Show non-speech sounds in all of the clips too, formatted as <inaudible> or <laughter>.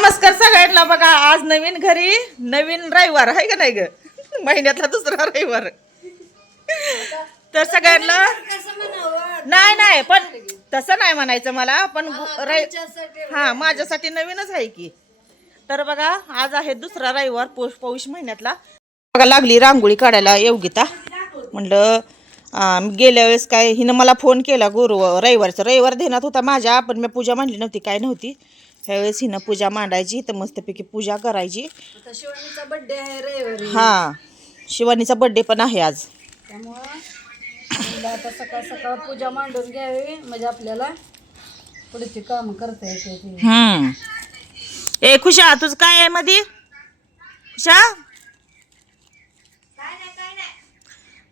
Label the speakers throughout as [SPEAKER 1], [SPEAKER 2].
[SPEAKER 1] नमस्कार सगळ्यांना बघा आज नवीन घरी नवीन रविवार आहे का नाही ग? महिन्यातला दुसरा रविवार. तर सगळ्यांना नाही नाही पण तसं नाही म्हणायचं मला पण हा माझ्यासाठी नवीनच आहे की. तर बघा आज आहे दुसरा रविवार पौष पौष महिन्यातला. बघा लागली रांगोळी काढायला योगिता म्हणलं गेल्या वेळेस काय हिनं मला फोन केला गुरु रविवारचा. रविवार देण्यात होता माझ्या पण मी पूजा मांडली नव्हती काय नव्हती. ह्यावेळेस हिनं पूजा मांडायची तर मस्तपैकी पूजा करायची.
[SPEAKER 2] आता शिवानीचा बर्थडे आहे रविवारी.
[SPEAKER 1] हा शिवानीचा बर्थडे पण आहे आज.
[SPEAKER 2] त्यामुळं म्हणलं आता सकाळ सकाळ पूजा मांडून घ्यावी म्हणजे आपल्याला पुढची काम करता येते ती.
[SPEAKER 1] हम्म. ए खुशा तुझं काय आहे मधी? खुशा?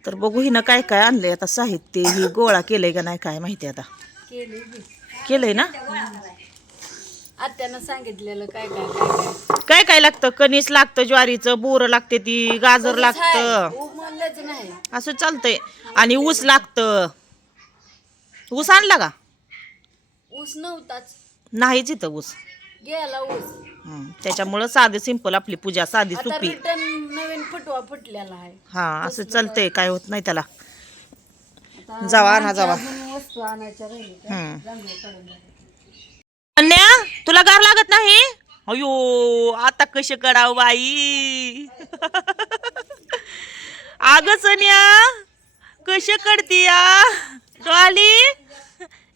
[SPEAKER 1] तर बघू हिनं काय काय आणलंय आता साहित्य ही गोळा केलंय का नाही काय माहिती आता.
[SPEAKER 2] केली.
[SPEAKER 1] केलंय ना?
[SPEAKER 2] आत्यानं सांगितलेलं काय काय काय काय?
[SPEAKER 1] काय काय लागतं? कणीस लागतं ज्वारीचं बोरं लागते ती गाजर लागतं.
[SPEAKER 2] म्हणलंच नाही.
[SPEAKER 1] असं चालतंय. आणि ऊस लागतं. ऊस आणला का?
[SPEAKER 2] ऊस नव्हताच.
[SPEAKER 1] नाहीच इथं ऊस.
[SPEAKER 2] गेला ऊस.
[SPEAKER 1] हं, त्याच्यामुळं साधे सिंपल आपली पूजा साधी
[SPEAKER 2] आता
[SPEAKER 1] सोपी.
[SPEAKER 2] रिटर्न नवीन फुटवा फुटलेला आहे.
[SPEAKER 1] हा असं चालतंय. काय होत नाही त्याला. जावा आणा जावा.
[SPEAKER 2] वस्तू आणायच्या
[SPEAKER 1] हं.
[SPEAKER 2] रांगोळी काढून
[SPEAKER 1] तुला गार लागत नाही? अयो आता कशी कराव बाई? अग सोन्या कशी करती या डॉली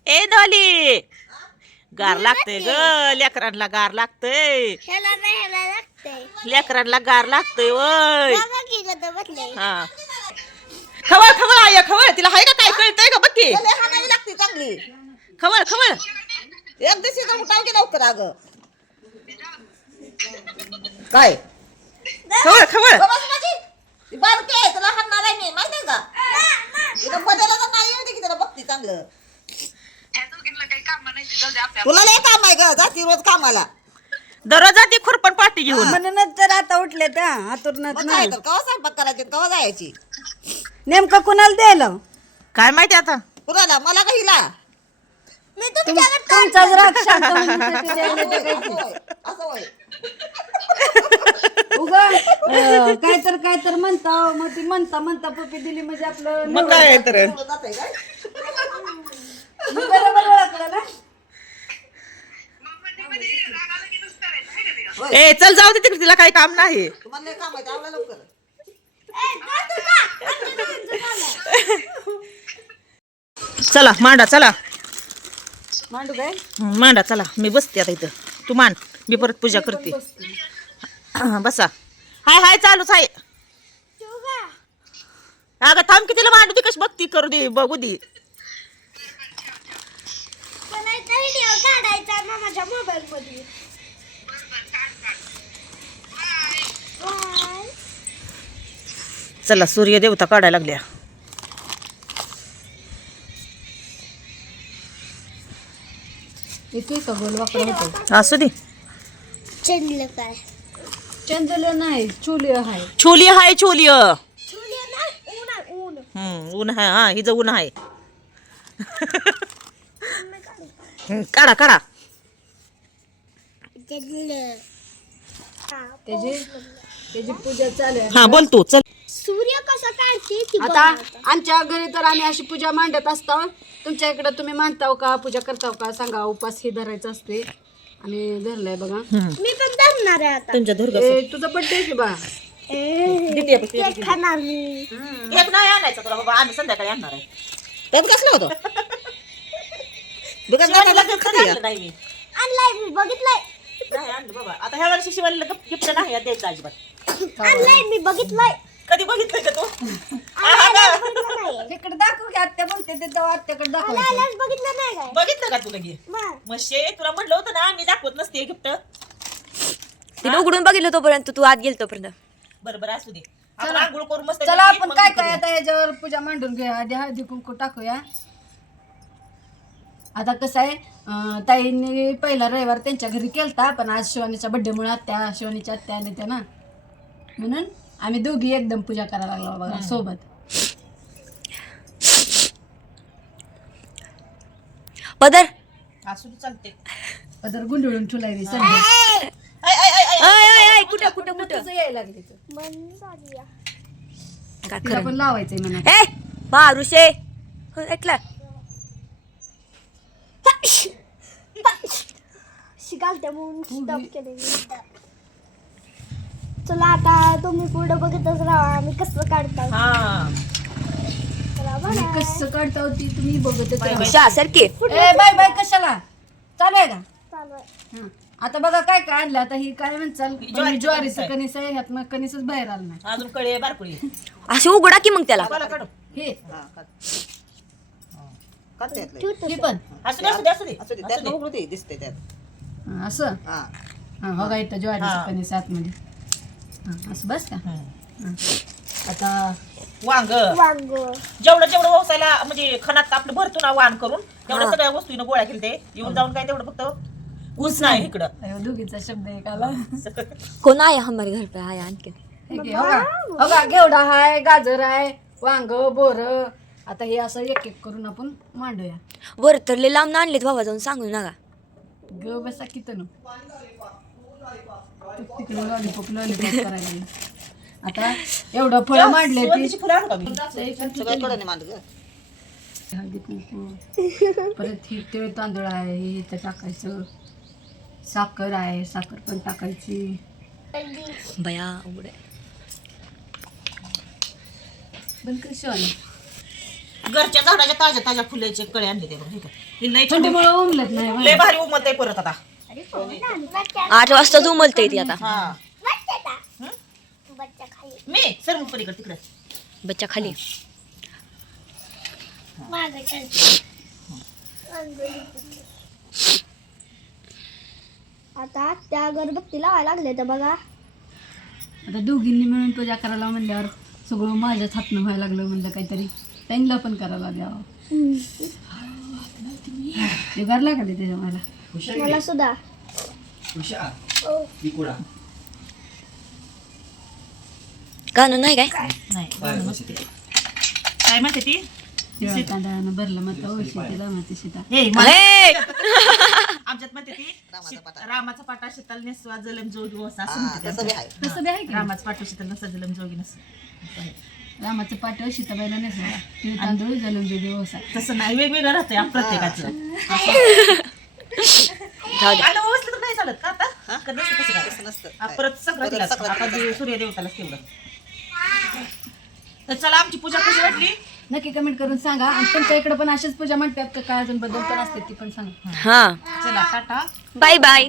[SPEAKER 1] ए डॉली गार लागतंय ग लेकरांना गार लागतंय. लेकरांना गार लागतंय वय. हा. खवळ खवळ आय खवळ. तिला हाय का काय कळतंय का बघ की.
[SPEAKER 3] चांगली.
[SPEAKER 1] खवळ खवळ.
[SPEAKER 3] एक दिवशी तर उठाव की लवकर अगं? काय?
[SPEAKER 1] खवळ खवळ.
[SPEAKER 3] बारकी आहे तुला हाणणार आहे मी माहिती आहे का? बदलला तर नाही की त्याला बघते चांगलं. तुला लय काम आहे ग जाती रोज कामाला.
[SPEAKER 1] दररोज ती खुरपण पाठी घेऊन.
[SPEAKER 2] म्हणूनच तर आता उठले त्या हातुरणात
[SPEAKER 3] मग
[SPEAKER 2] ना
[SPEAKER 3] काय तर कवा स्वयंपाक करायची कवा जायची?
[SPEAKER 2] नेमकं कुणाला द्यायला?
[SPEAKER 1] काय माहिती आता?
[SPEAKER 3] कुणाला? मला का हिला?
[SPEAKER 2] शांत <laughs>
[SPEAKER 3] असं होय. <laughs>
[SPEAKER 2] उगा अं, काय तर काय तर म्हणता मग ती म्हणता म्हणता पप्पी दिली म्हणजे आपलं
[SPEAKER 1] मग काय तर?
[SPEAKER 2] बरोबर ओळखलं ना?
[SPEAKER 1] ए चल जाऊ दे तिकडे तिला काही काम नाही.
[SPEAKER 3] तुम्हाला लय काम आहे आवला लवकर.
[SPEAKER 1] चला मांडा चला.
[SPEAKER 2] मांडू काय?
[SPEAKER 1] हं, मांडा चला मी बसते आता इथं. तू मांड मी परत पूजा करते. <clears throat> बसा. हाय हाय चालूच आहे. अगं थांब की तिला मांडू ती कशी बघती करू दे बघू दे.
[SPEAKER 4] काढायचा मामाच्या मोबाईल मध्ये.
[SPEAKER 1] चला सूर्य देवता काढायला लागल्या.
[SPEAKER 2] येते का गोल वाकडं होतं.
[SPEAKER 1] असू दे.
[SPEAKER 4] चंदलं काय?
[SPEAKER 2] चंदलं नाही चुली आहे
[SPEAKER 1] छोली हाय छोली
[SPEAKER 4] ऊन आहे, ऊन.
[SPEAKER 1] हम्म ऊन आहे हा हिचं ऊन आहे हं, काढा. काढा
[SPEAKER 2] त्याची त्याची पूजा चालू आहे.
[SPEAKER 1] हा बोल तू चल.
[SPEAKER 4] सूर्य कसा काढते ती
[SPEAKER 2] आता आमच्या घरी तर आम्ही अशी पूजा मांडत असतो. तुमच्या इकडे तुम्ही मांडताव का पूजा करताव का? सांगा उपास हे धरायचं असते. आणि धरलाय बघा.
[SPEAKER 4] मी पण धरणार आहे आता.
[SPEAKER 1] तुमच्या दुर्गा
[SPEAKER 2] ए, तुझा बड्डे की बा?
[SPEAKER 4] केक खाणार मी.
[SPEAKER 1] एक नाही आणायचा तुला बाबा आम्ही संध्याकाळी आणणार आहे.
[SPEAKER 3] त्यात कसलं होतं? बिकट
[SPEAKER 1] शिवानीला
[SPEAKER 3] नाही
[SPEAKER 1] gift आणलं नाही मी.
[SPEAKER 4] आणलाय मी बघितलंय.
[SPEAKER 1] नाही आणलं बाबा. आता ह्या वर्षी गिफ्ट नाही आहे द्यायचं अजिबात.
[SPEAKER 4] आणलाय मी बघितलंय.
[SPEAKER 1] कधी बघितलं का तू?
[SPEAKER 2] इकडे दाखव की आत्या बोलते ते तेव्हा आत्याकडे दाखव.
[SPEAKER 4] बघितलं नाही काय?
[SPEAKER 1] बघितलं का तुला घे
[SPEAKER 4] मग.
[SPEAKER 1] मग शे तुला म्हटलं होतं ना मी दाखवत नसते गिफ्ट.
[SPEAKER 5] तिने उघडून बघितलं तोपर्यंत तू आत गेल तोपर्यंत
[SPEAKER 1] बरं बरं असू दे. आपण आंघोळ करून मस्त
[SPEAKER 2] चला आपण
[SPEAKER 1] मग
[SPEAKER 2] काय
[SPEAKER 1] करूया.
[SPEAKER 2] काय आता ह्याच्यावर पूजा मांडून घेऊया आधी हळदी कुंकू टाकूया. आता कसं आहे अं, ताईंनी पहिला रविवार त्यांच्या घरी केलता पण आज शिवानीच्या बड्डेमुळे आत्या शिवानीच्या आत्या आल्या त्या ना. म्हणून आम्ही दोघी एकदम पूजा करायला लागलो बघा सोबत.
[SPEAKER 5] पदर.
[SPEAKER 1] असू चालते.
[SPEAKER 2] पदर गुंडळून ठेवलाय संध्या
[SPEAKER 5] कुठं कुठं कुठं
[SPEAKER 2] यायला लागले तिला
[SPEAKER 5] खरं?
[SPEAKER 2] पण लावायचंय म्हणा.
[SPEAKER 5] ए मारुशे हो, ऐकलं?
[SPEAKER 4] शिकालते म्हणून स्टॉप केले चला आता तुम्ही पुढे बघतच राहा आम्ही कसं काढतो
[SPEAKER 1] हा.
[SPEAKER 4] चला बघा.
[SPEAKER 2] कसं काढता होती तुम्ही बघतच राहा.
[SPEAKER 5] शा सारखी
[SPEAKER 2] ए बाय बाय कशाला? चालू आहे का?
[SPEAKER 4] चालू आहे.
[SPEAKER 2] हं. आता बघा काय काय आणलं. आता ही काय म्हणचाल?
[SPEAKER 1] ज्वारीचं
[SPEAKER 2] ज्वारीचं
[SPEAKER 1] कणीस
[SPEAKER 2] कणीस आहे ह्यात मग कणीसच बाहेर आलं नाही.
[SPEAKER 1] अजून कळे बारकुळी
[SPEAKER 5] अशी उघडा की मग त्याला.
[SPEAKER 1] मला काढू.
[SPEAKER 2] हे.
[SPEAKER 3] हा, काढ. हा, काढ त्यातलं.
[SPEAKER 4] ठेवतो
[SPEAKER 2] हे पण.
[SPEAKER 1] असू दे असू दे असू दे.
[SPEAKER 3] असू दे त्यात उघडू दे दिसते त्यात.
[SPEAKER 2] हं, असं?
[SPEAKER 3] हा.
[SPEAKER 2] हा बघा इथं ज्वारीचं
[SPEAKER 1] हा.
[SPEAKER 2] कणीस आतमध्ये. असं बस का.
[SPEAKER 1] आता वांग.
[SPEAKER 4] वांग.
[SPEAKER 1] जेवढं जेवढं व्यवसायाला म्हणजे खणात आपलं भरतो ना वाण करून तेवढ्या. सगळ्या वस्तूनं गोळ्या केले ते येऊन जाऊन काय तेवढं फक्त ऊस नाही इकडं.
[SPEAKER 2] अयो, दोघीचा शब्द आहे काला <laughs>
[SPEAKER 5] कोण आहे हमारे घर पे? आहे आणखी.
[SPEAKER 2] हे हो? हो घेवडा आहे गाजर आहे वांग बोर. आता हे असं एक एक करून आपण मांडूया.
[SPEAKER 5] वर तर लांब आणलेत बाबा जाऊन सांगू नका.
[SPEAKER 2] ग बसा किती तिकडे लॉलीपॉप लॉलीपॉप करायला लागले. आता एवढं फळ मांडले ती. हळदी कुंकू परत ही तिळ तांदूळ आहे हे इथं टाकायचं. साखर आहे साखर पण टाकायची.
[SPEAKER 5] बया उघड
[SPEAKER 2] पण कशी आली
[SPEAKER 1] घरच्या झाडाच्या ताज्या ताज्या फुलाचे कळे आणले ते बघ, हे लय
[SPEAKER 2] थंडीमुळे उमलत नाही
[SPEAKER 1] लय. भारी उमलत आहे परत आता.
[SPEAKER 5] आठ वाजता उमलतय ती आता.
[SPEAKER 1] हा.
[SPEAKER 4] बच्चा खाली
[SPEAKER 1] मी सर मग पलीकडे तिकडे.
[SPEAKER 5] बच्चा खाली.
[SPEAKER 4] मागे आता त्या अगरबत्ती लावायला लागले तर बघा.
[SPEAKER 2] आता दोघींनी मिळून पूजा करायला म्हणल्यावर सगळं माझ्याच हातनं व्हायला लागलं म्हणलं काहीतरी. त्यांना पण करायला द्यावं. ते घर लागले त्याच्या मला.
[SPEAKER 4] मला सुद्धा.
[SPEAKER 5] गाणं नाही काय?
[SPEAKER 1] नाही म्हणते ती?
[SPEAKER 2] भरलं मग माती
[SPEAKER 1] हे
[SPEAKER 5] हे! <laughs>
[SPEAKER 1] आमच्यात ती
[SPEAKER 3] रामाचा
[SPEAKER 1] शीत-
[SPEAKER 3] पाटा.
[SPEAKER 1] रामाचा पाटा शीतल नेसवा जलम जोगी वसा असं
[SPEAKER 3] हा
[SPEAKER 1] म्हणते ते.
[SPEAKER 3] आहे.
[SPEAKER 2] तसं बी आहे की?
[SPEAKER 1] रामाचा पाटा शीतल नसा जलम जोगी नस
[SPEAKER 2] रामाचं पाठ सीताबाईला नेसवा. तिळ तांदूळ जलम जे दिवस
[SPEAKER 1] तसं नाही वेगवेगळं राहतंय प्रत्येकाचं. आलं. व्यवस्थित नाही चालत का आता? कधी कसं काय हा, परत संक्रांतीला. आता देव- सूर्यदेवतालाच तेवढं. तर चला आमची पूजा कशी वाटली?
[SPEAKER 2] नक्की कमेंट करून सांगा. आणि तुमच्या इकडे पण अशीच पूजा म्हणतात का? काय अजून बदल पण असते ती पण सांगा.
[SPEAKER 5] हा.
[SPEAKER 1] चला टाटा.
[SPEAKER 5] Bye
[SPEAKER 1] bye